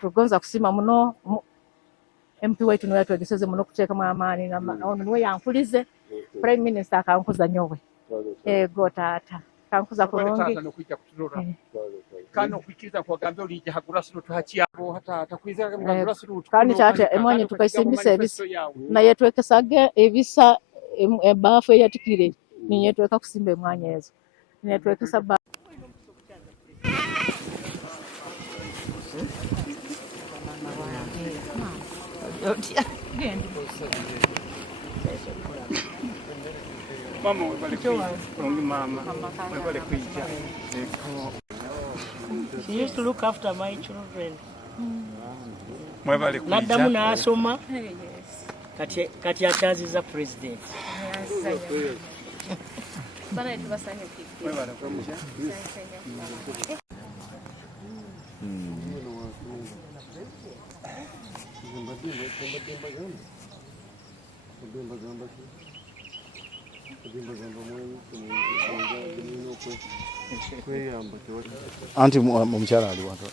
tugonza kusima muno MP wetu niwe yatwegeseze muno kuteeka mu amaani ono niwe yankulize Prime Minister akankuza nyowe ego taata kankuza kurungi kano kukiza kwa gambe ulije hagura sino tuhachiabo hata atakwiza ngagura sino kandi chaate emwanye tukayisimbisa ebisa na yetwekesage ebisa ebafu yatikire ni yetweka kusimba emwanye ezo ni yetwekesa ba mama She used to look after my children. Nadamu na asoma. Kati ya kazi za president. Bana tubasanye kiki. Anti mumchara ali watu.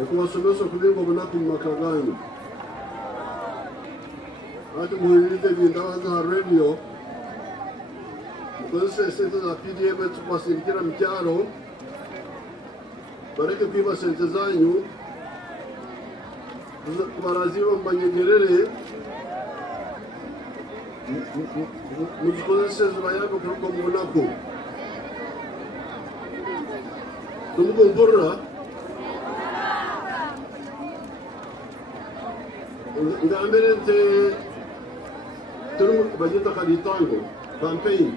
Okuwasomesa kulinga obunaku mu maka ganyu. Ati muwulirize ebindawa za radio mukozesa esente za PDM tukubasindikira mu kyalo bareke kwiba sente zanyu kubaraziba mu banyegerere muzikozese zibayambe okuruka mu bunaku. Tumukumpurra ngambere nti turi bagita kalitango campaign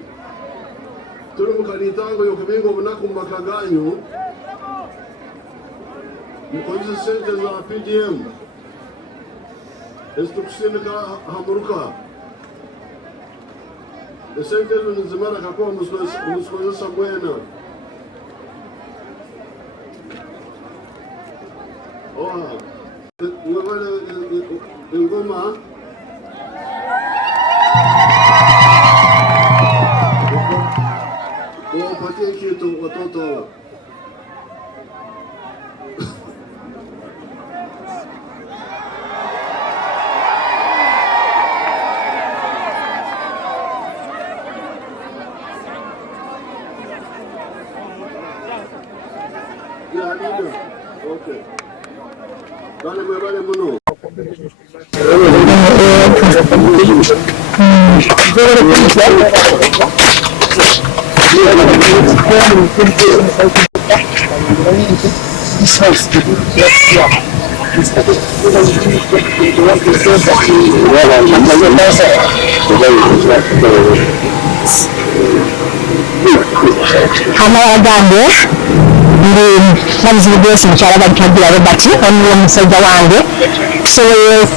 turi mu kalitango yokubinga obunaku mu maka ganyu mukozesa sente za PDM ezitukusindika hamuruka esente ezo nizimara kakuba muzikozesa bwena. Ngoma wapatie kitu watoto. Okay. Vale muno. Amagambo ndi nabizibu byose mukyala bagira Robert omuwe musajja wange tusoboye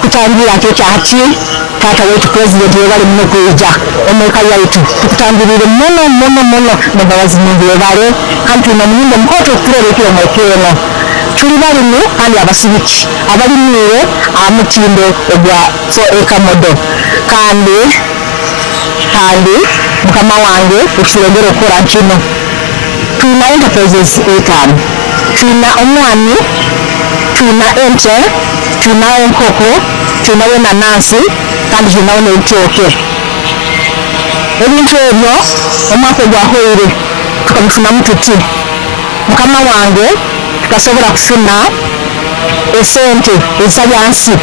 kutangira kyaki tata wetu president yebale muno kuja omweka yaitu tukutangirire muno nebawazi mungu yebale kantu na munyumba mkoto tukulekera mwekeno tuli balimu kandi abasibiki abalimiwe amutindo ogwa so ekamodo kandi mukama wange ukirengera okora kino tuna enterprises ekano tuna omwani tuna ente tuna enkoko tuna enanasi kandi tuna n'ebitooke ebintu ebyo omwaka ogwahoire tukabifunamu tuti mukama wange tukasobola kufuna esente ez'abyansi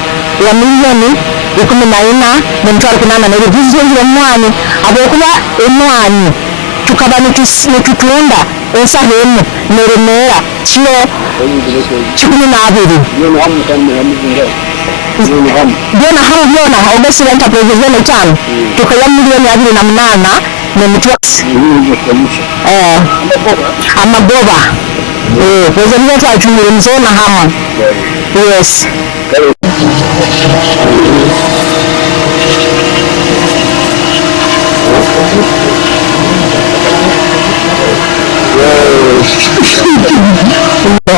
ya miliyoni 14 n'emitwalo 8 n'ebyo omwani habwokuba emwani tukaba netutunda ensaho emu neremera kiro 12 byona hamu byona obesira enterprise zone 5 tukaya milioni 28 nemitwa amagoba kwezo nyoto achumire mzona hamu. Yes.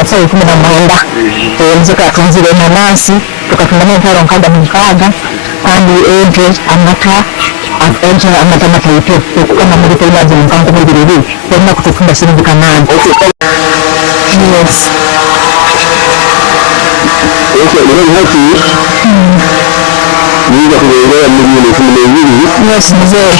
Saya kumi na mwenda mzika tunzile nanasi tukatunda mparo nkada mkaga kandi ente amata mataito kama mlito ilazi mkango mwibirili kwa kutufunda sinu kanani. Yes. Yes, mzee.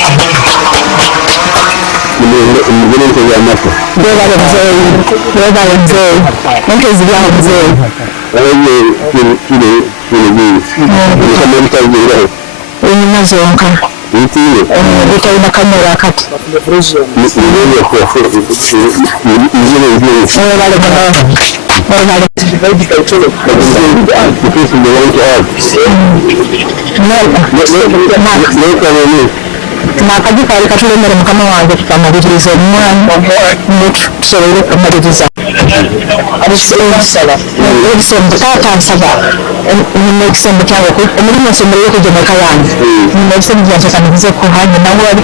Nakajika alikatulemera mukama wange tukamaliriza omwana tusobole okumaliriza ebisembo taata nsaba nina ekisembo kyange omulimu nsomberere okujja meka yange nina ebisembo byantekaniriza okuhanye nawali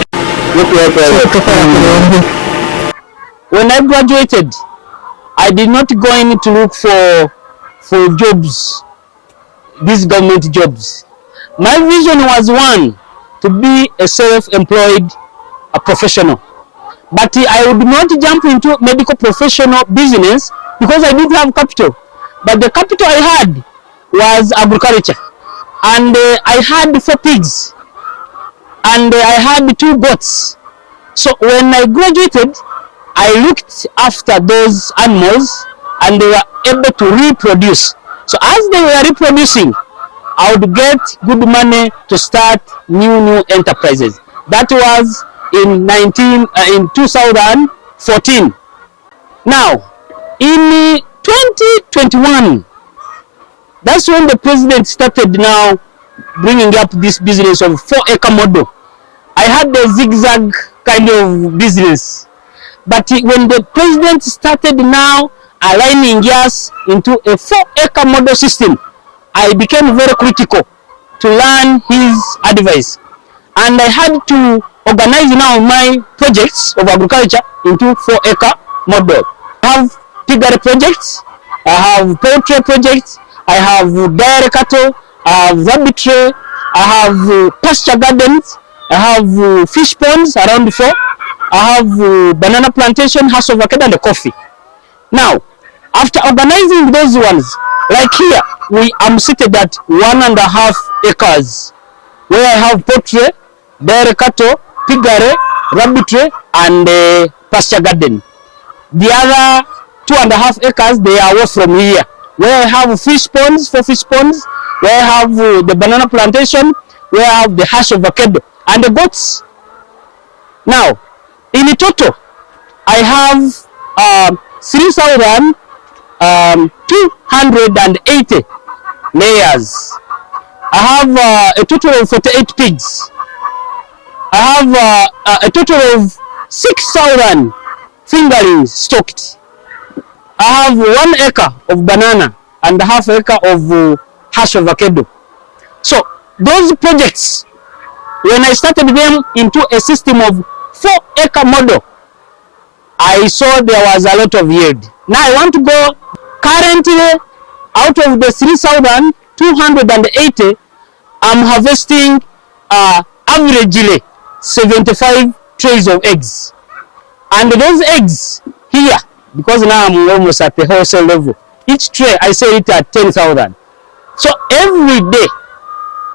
tukola kulungi. When I graduated, I did not go in to look for jobs, these government jobs. My vision was one, to be a self-employed professional. But I would not jump into medical professional business because I didn't have capital. But the capital I had was agriculture. And I had 4 pigs. And I had 2 goats. So when I graduated, I looked after those animals and they were able to reproduce. So as they were reproducing, I would get good money to start new enterprises. That was in 2014. Now, in 2021, that's when the president started now bringing up this business of 4-acre model. I had the zigzag kind of business. But when the president started now aligning us into a 4-acre model system, I became very critical to learn his advice. And I had to organize now my projects of agriculture into 4-acre model. I have piggery projects, I have poultry projects, I have dairy cattle, I have rabbitry, I have pasture gardens, I have fish ponds around 4, I have banana plantation, house of avocado and coffee. Now, after organizing those ones, like here, I'm seated at 1.5 acres, where I have poultry, dairy cattle, piggery, rabbitry, and pasture garden. The other 2.5 acres, they are away from here, where I have fish ponds, 4 fish ponds, where I have the banana plantation, where I have the hash of avocado, and the goats. Now, in total, I have 3,280 layers. I have a total of 48 pigs. I have a total of 6,000 fingerlings stocked. I have 1 acre of banana and 1/2 acre of hash avocado. So those projects, when I started them into a system of 4-acre model, I saw there was a lot of yield. Now I want to go, currently out of the 3,280, I'm harvesting averagely 75 trays of eggs. And those eggs here, because now I'm almost at the wholesale level, each tray I sell it at 10,000. So every day,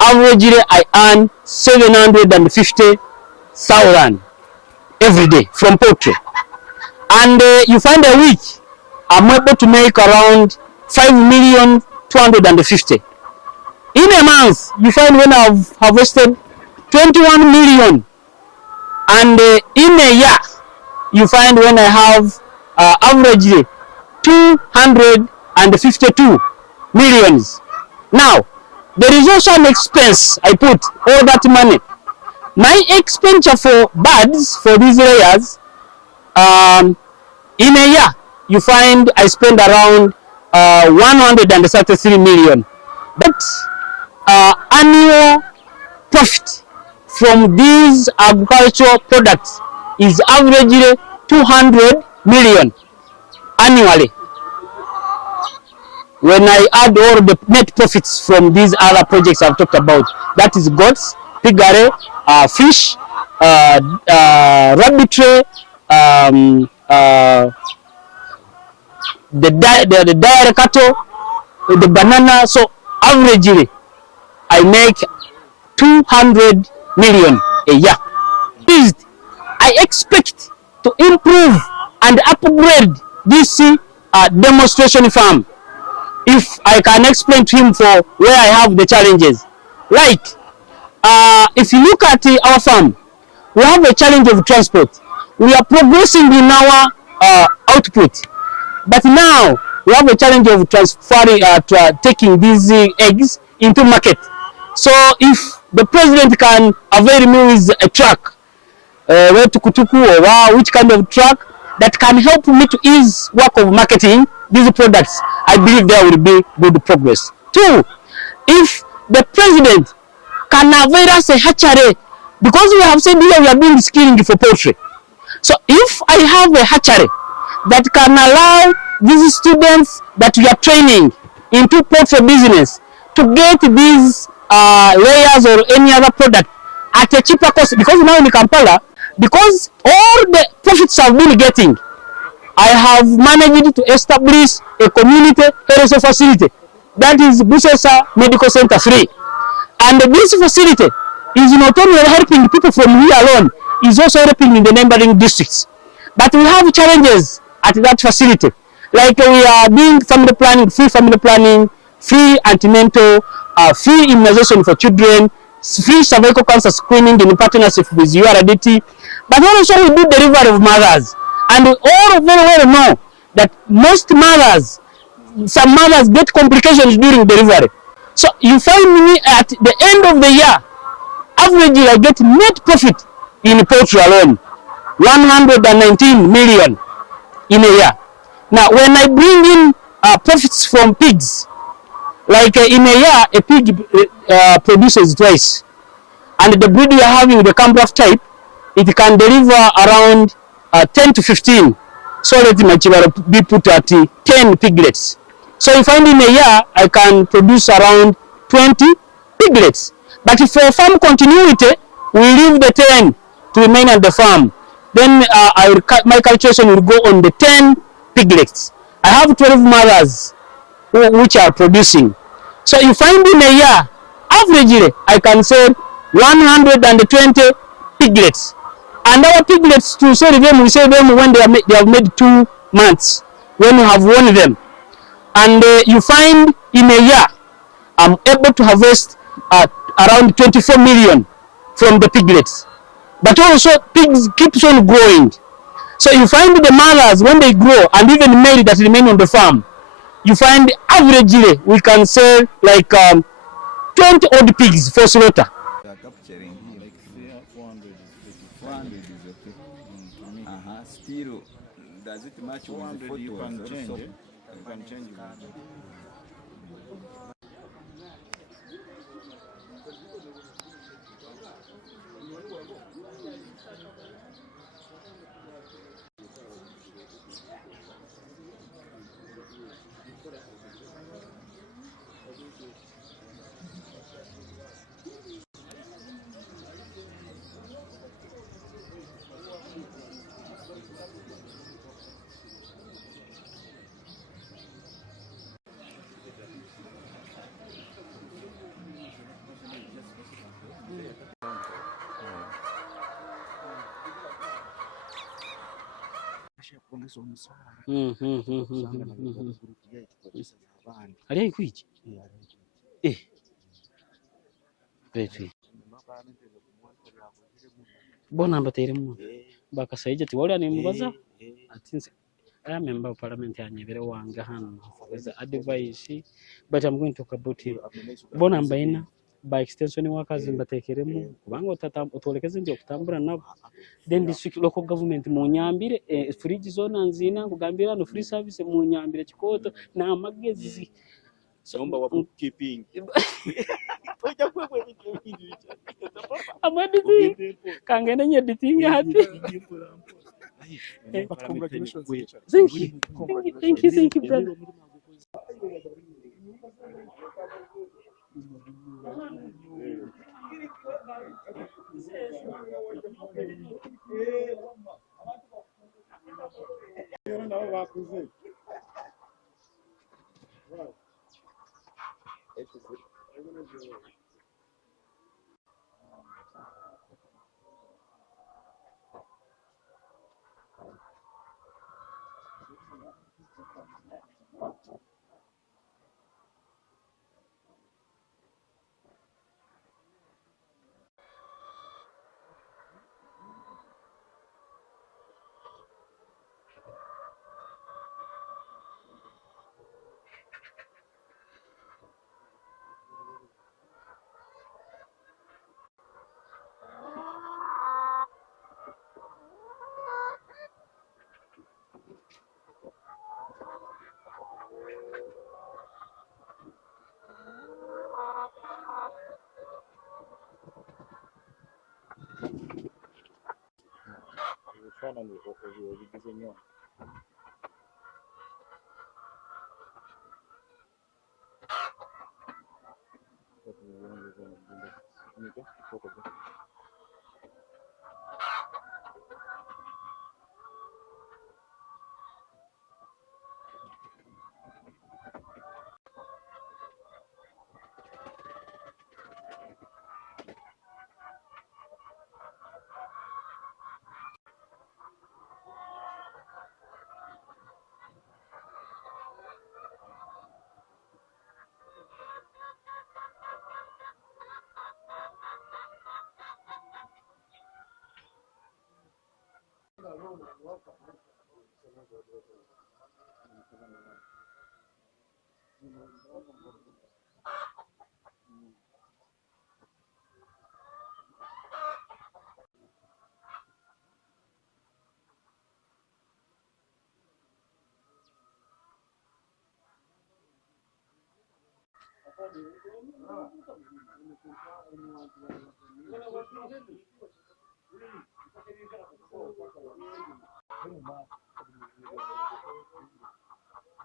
averagely I earn 750,000 every day from poultry. And you find a week, I'm able to make around 5,250,000. In a month, you find when I've harvested 21 million. And in a year, you find when I have averagely 252 millions. Now, there is also an expense. I put all that money. My expenditure for birds for these layers, in a year, you find I spend around 133 million. But annual profit from these agricultural products is averagely 200 million annually. When I add all the net profits from these other projects I've talked about, that is goats, piggery, fish, rabbitry, the dairy cattle, the banana. So averagely, I make 200 million a year. I expect to improve and upgrade this demonstration farm if I can explain to him for where I have the challenges. Like, if you look at our farm, we have a challenge of transport. We are progressing in our output, but now we have a challenge of transferring, taking these eggs into market. So if the president can avail me with a truck, which kind of truck that can help me to ease work of marketing these products, I believe there will be good progress. Two, if the president can avail us a hatchery, because we have said here we are doing skilling for poultry. So if I have a hatchery that can allow these students that we are training into poultry business to get these layers or any other product at a cheaper cost, because now in Kampala, because all the profits I've been getting, I have managed to establish a community health facility, that is Busesa Medical Center 3. And this facility is not only helping people from here alone, is also helping in the neighboring districts. But we have challenges at that facility. Like we are doing family planning, free antenatal, free immunization for children, free cervical cancer screening in partnership with URDT. But also we do delivery of mothers. And we all very well know that most mothers, some mothers get complications during delivery. So you find me at the end of the year, averagely I get net profit in poultry alone, 119 million in a year. Now when I bring in profits from pigs, like in a year a pig produces twice, and the breed we are having, the Cambraff type, it can deliver around 10 to 15. So let my children be put at 10 piglets. So you find in a year I can produce around 20 piglets. But if for farm continuity, we leave the 10 to remain at the farm. Then my calculation will go on the 10 piglets. I have 12 mothers which are producing. So you find in a year, averagely, I can sell 120 piglets. And our piglets, to sell them, we sell them when they have made 2 months, when we have won them. And you find in a year, I'm able to harvest around 24 million from the piglets. But also, pigs keeps on growing. So you find the mothers, when they grow, and even male that remain on the farm, you find averagely we can sell like 20 odd pigs for slaughter. Still, does it match with the photo? You can change it. You can change it. Ari kwiki? Beti. Bona mbateremu. Bakasaije ti wali animubaza. Atinse. I am a member of parliament and Yeverewangahan with advice, but I'm going to talk about it. Bonambaina, by extension workers in Batekeremu, Bango Tatam, Otolekazin of Tambra now. Then district local government Munyambire, free zone and Zina, Gambia, no free service, Munyambire, Chikoto, now Magazine. So, keeping. I'm editing. Can't get any editing. Congratulations. Thank you, brother.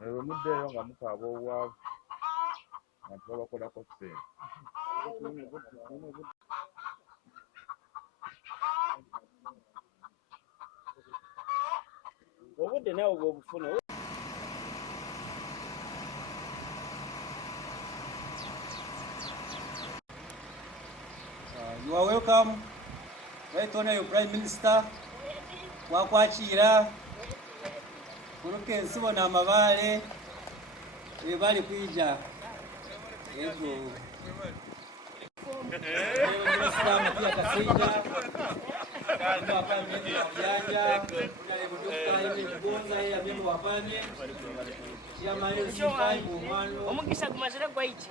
Muddeeyo nga mukaaba obwavu abantu babakolako ssente. Obudde naawe bw'obufuna. You are welcome. Right Honorable Prime Minister, wakwakiira kuluka ensibo n'amabaale ebali kwija ezo Islam pia Kaseja hapa mimi Janja kuna Dr. Ibn Bonza yeye amembo wapane ya maneno sifa ngomano omukisa kumazira gwaiti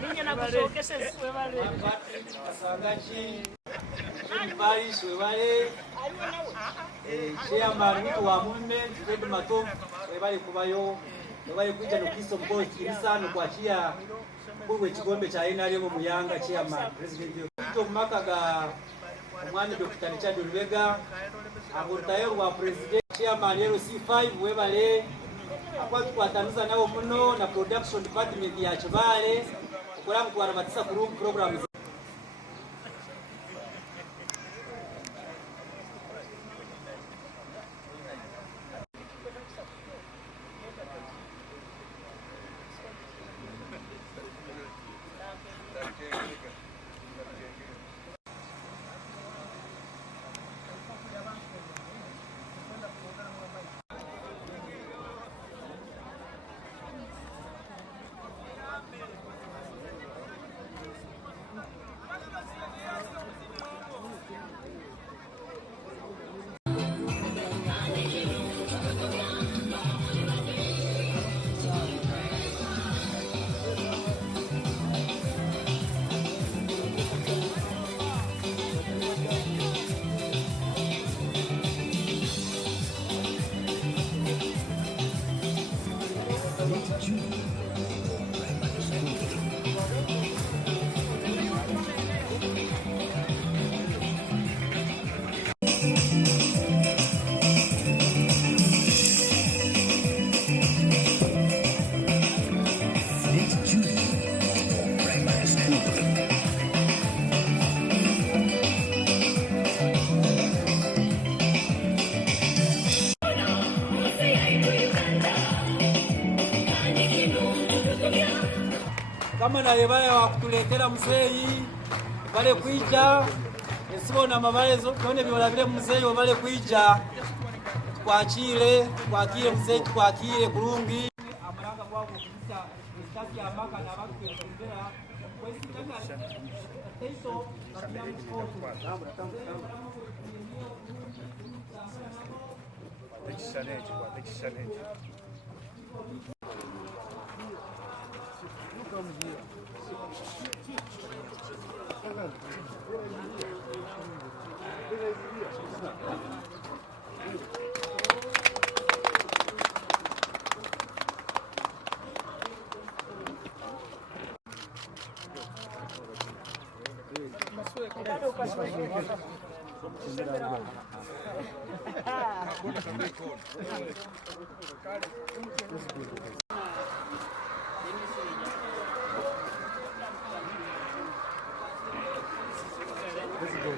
ninyo nakusokese siwe bale asangachi mbali siwe bale chairman wa movement Fred Mato bali kubayo bali kuja no Kristo mkoa kirisano kuachia kuwe kikombe cha aina leo muyanga chairman president yo maka ga umwani Dr. Richard Lubega abutayo wa president chairman lero C5 webale akwa twatanuza nabo muno na production department ya Chibale ukora mutwara batisa ku program kama na yebaya wa kutuletera muzeyi bale kwija esibona mabalezo none byolabire muzeyi obale kwija kwakire muzeyi kwakire kulungi amalanga kwa kukuza stati ya maka na watu kuendelea kwesi kaka teso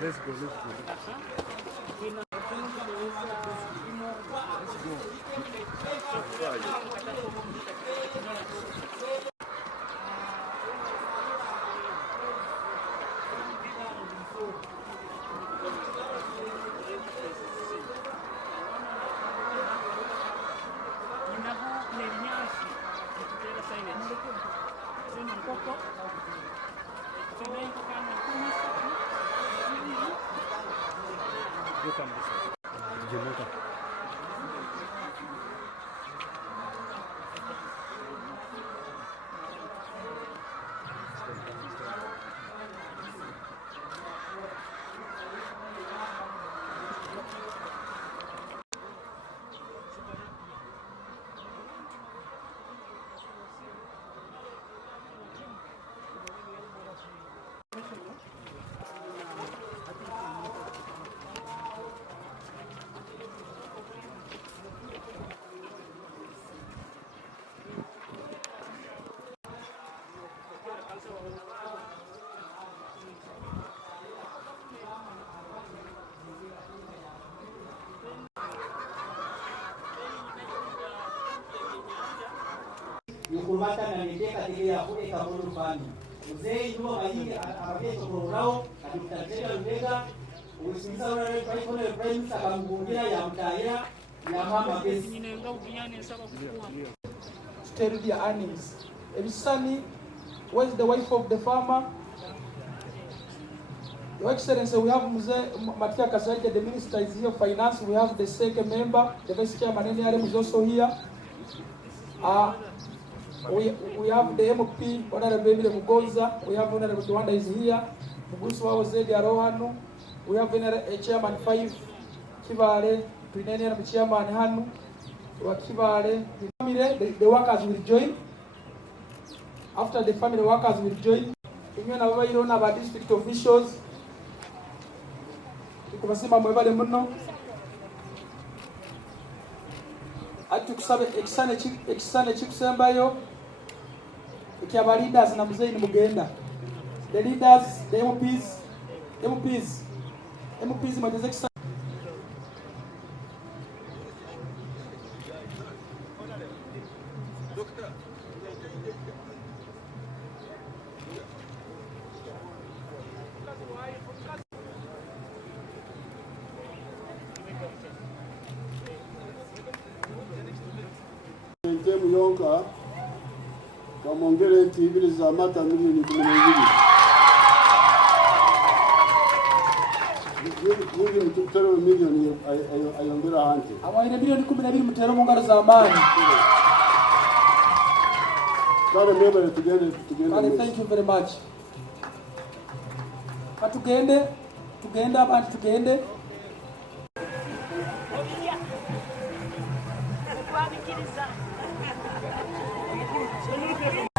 Let's go. yukumata na niteka tile ya kueka mulu fani mzee yuwa mahingi abakesho kururao na mtateka luteka ulisingiza wana refaifone friends akamgungira ya mtaira ya mama kesi to tell their earnings. Ebisani, where's the wife of the farmer? Your Excellency, we have Mzee Matia Kasaike, the Minister is here of Finance. We have the second member, the Vice Chairman Enyarem is also here. We have the MP, Honorable Emile Mugonza. We have Honorable Kiwanda is here. Mugusu wa Zedi Arohanu. We have Chairman 5, Kivale, Twinene and Chairman Hanu. Wakivale. The workers will join. After the family workers will join. Inyo na baba yirona ba district officials. Ikubasima mwebale muno. Atukusabe ekisane chikusembayo. Ikiaba leaders na mzee ni mugenda. The leaders, the MPs mweteze kisane. Ntemu yonka kamongere tibili za mata milioni 12. Milioni tutero milioni ayongera hante. Awaire milioni 12 mutero mu ngaro za amani. Kale mbele tugende. Kale, thank you very much. Tugende abantu tugende. Wagulu.